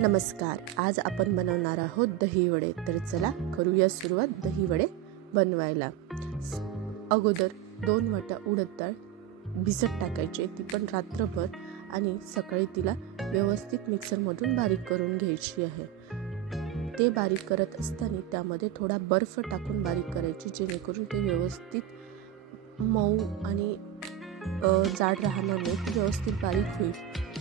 नमस्कार. आज आपण बनवणार आहोत दही वडे. तर चला करूया सुरुवात दही वडे बनवायला. अगोदर 2 वाट्या उडद डाळ भिजत टाकायचे, ती पण रात्रभर, आणि सकाळी तिला व्यवस्थित मिक्सरमधून बारीक करून घ्यायची आहे. ते बारीक करत असताना त्यामध्ये थोडा बर्फ टाकून बारीक करायची, जेणेकरून ते व्यवस्थित मऊ आणि जाड राहणार नाही, व्यवस्थित बारीक होईल.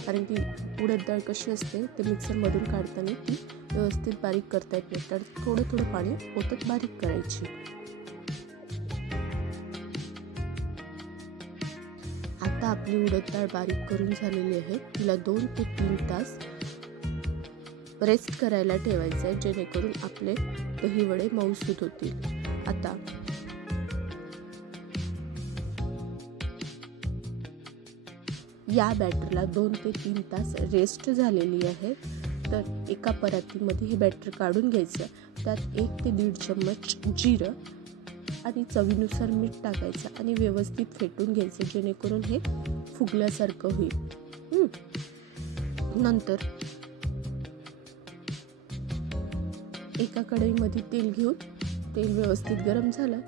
कारण की उडद डाळ कशी असते, ते मिक्सरमधून काढताना ती व्यवस्थित बारीक करता येत नाही, तर थोडं पाणी ओतत बारीक करायची. आता आपली उडद डाळ बारीक करून झालेली आहे. तिला 2 ते 3 तास रेस्ट करायला ठेवायचं आहे, जेणेकरून आपले दही वडे मऊसूत होतील. आता या बॅटरला 2 ते 3 तास रेस्ट झालेली आहे. तर एका परातीमध्ये हे बॅटर काढून घ्यायचं. त्यात 1 ते 1.5 चम्मच जिरं आणि चवीनुसार मीठ टाकायचं आणि व्यवस्थित फेटून घ्यायचं, जेणेकरून हे फुगल्यासारखं होईल. नंतर एका कढईमध्ये तेल घेऊन, तेल व्यवस्थित गरम झालं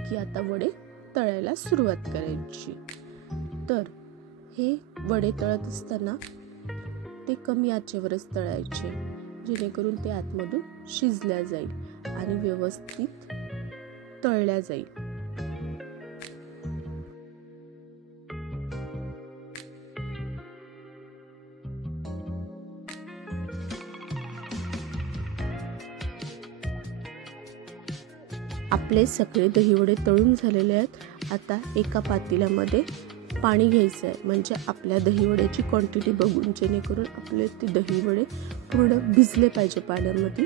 की आता वडे तळायला सुरुवात करायची. तर हे वडे तळत असताना ते कमी आचेवरच तळायचे, जेणेकरून ते आतमधून शिजल्या जाईल आणि व्यवस्थित तळल्या जाईल. आपले सगळे दही वडे तळून झालेले आहेत. आता एका पातेल्यामध्ये पाणी घ्यायचं आहे, म्हणजे आपल्या दही वड्याची क्वांटिटी बघून, जेणेकरून आपले ते दही वडे पूर्ण भिजले पाहिजे पाण्यामध्ये,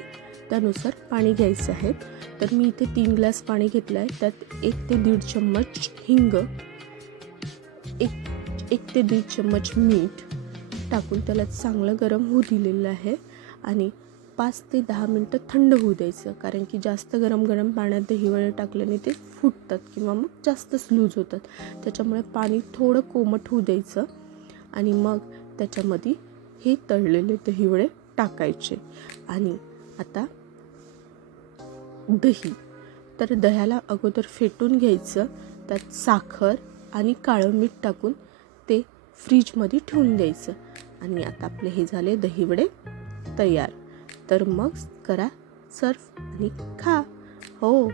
त्यानुसार पाणी घ्यायचं आहे. तर मी इथे 3 ग्लास पाणी घेतलं आहे. त्यात 1 ते 1.5 चम्मच हिंग, 1 ते 1.5 चम्मच मीठ टाकून त्याला चांगलं गरम होऊ दिलेलं आहे आणि 5 ते 10 मिनटं थंड होऊ द्यायचं. कारण की जास्त गरम पाण्यात दही वडे टाकल्याने ते फुटतात किंवा मग जास्तच लूज होतात. त्याच्यामुळे पाणी थोडं कोमट होऊ द्यायचं आणि मग त्याच्यामध्ये हे तळलेले दही वडे टाकायचे. आणि आता दही, तर दह्याला अगोदर फेटून घ्यायचं. त्यात साखर आणि काळं मीठ टाकून ते फ्रीजमध्ये ठेवून द्यायचं. आणि आता आपले हे झाले दही वडे तयार. तर मग करा सर्व आणि खा. हो,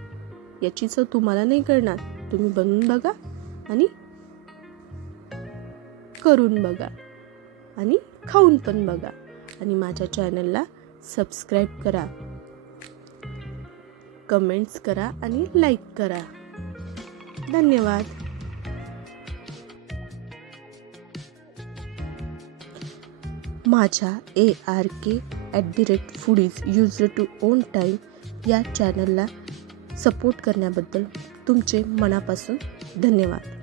याची चव तुम्हाला नाही कळणार. तुम्ही बनवून बघा आणि करून बघा आणि खाऊन पण बघा. आणि माझ्या चॅनलला सबस्क्राईब करा, कमेंट्स करा आणि लाईक करा. धन्यवाद. माझ्या ARK@foodies used to own time या चॅनलला सपोर्ट करण्याबद्दल तुमचे मनापासून धन्यवाद.